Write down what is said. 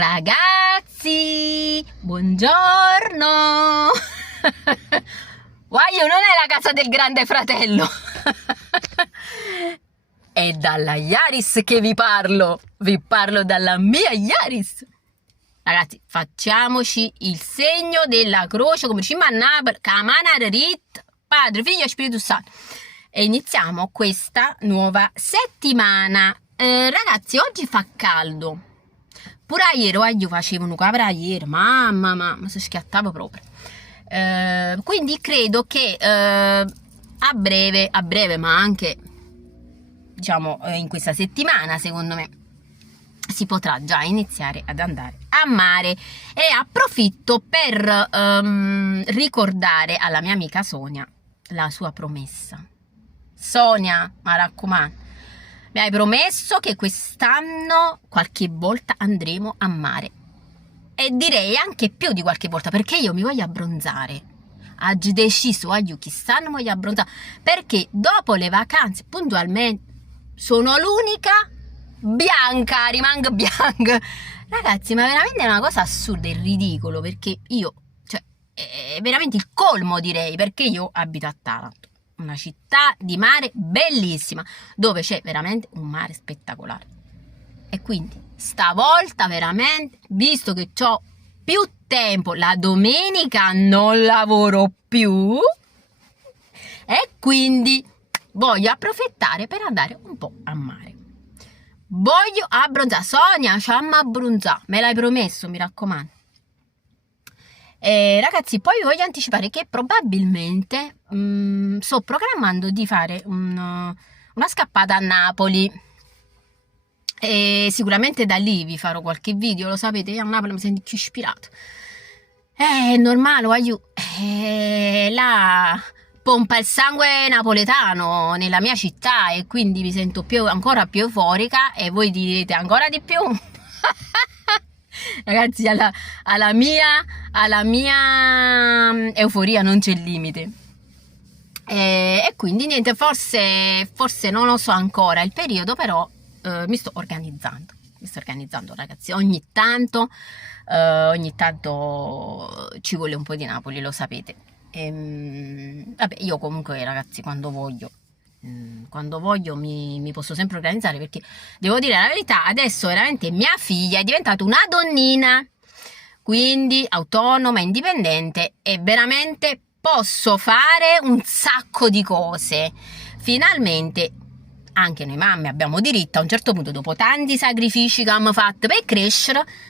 Ragazzi, buongiorno! Guaio, non è la casa del grande fratello! È dalla Yaris che vi parlo dalla mia Yaris! Ragazzi, facciamoci il segno della croce come ci manna Kamana Rit, Padre, Figlio e Spirito Santo. E iniziamo questa nuova settimana. Ragazzi, oggi fa caldo. Pure ieri io facevo una capra ieri, mamma, si schiattava proprio. Quindi credo che a breve, ma anche diciamo in questa settimana, secondo me, si potrà già iniziare ad andare a mare. E approfitto per ricordare alla mia amica Sonia la sua promessa. Sonia, mi raccomando, mi hai promesso che quest'anno qualche volta andremo a mare, e direi anche più di qualche volta, perché io mi voglio abbronzare. Oggi deciso, quest'anno voglio abbronzare, perché dopo le vacanze puntualmente sono l'unica bianca, rimango bianca. Ragazzi, ma veramente è una cosa assurda e ridicolo, perché io, cioè, è veramente il colmo, direi, perché io abito a Taranto, una città di mare bellissima, dove c'è veramente un mare spettacolare. E quindi stavolta veramente, visto che ho più tempo, la domenica non lavoro più, e quindi voglio approfittare per andare un po' a mare. Voglio abbronzare. Sonia, ciamma abbronzare, me l'hai promesso, mi raccomando. Ragazzi, poi vi voglio anticipare che probabilmente sto programmando di fare una scappata a Napoli, e sicuramente da lì vi farò qualche video. Lo sapete, io a Napoli mi sento più ispirato, è normale, là pompa il sangue napoletano nella mia città, e quindi mi sento ancora più euforica, e voi direte ancora di più. Ragazzi, alla mia euforia non c'è limite, e quindi niente, forse non lo so ancora il periodo, però mi sto organizzando, ragazzi. Ogni tanto ci vuole un po' di Napoli, lo sapete. Vabbè, io comunque, ragazzi, quando voglio mi posso sempre organizzare, perché devo dire la verità, adesso veramente mia figlia è diventata una donnina, quindi autonoma, indipendente, e veramente posso fare un sacco di cose. Finalmente anche noi mamme abbiamo diritto, a un certo punto, dopo tanti sacrifici che abbiamo fatto per crescere,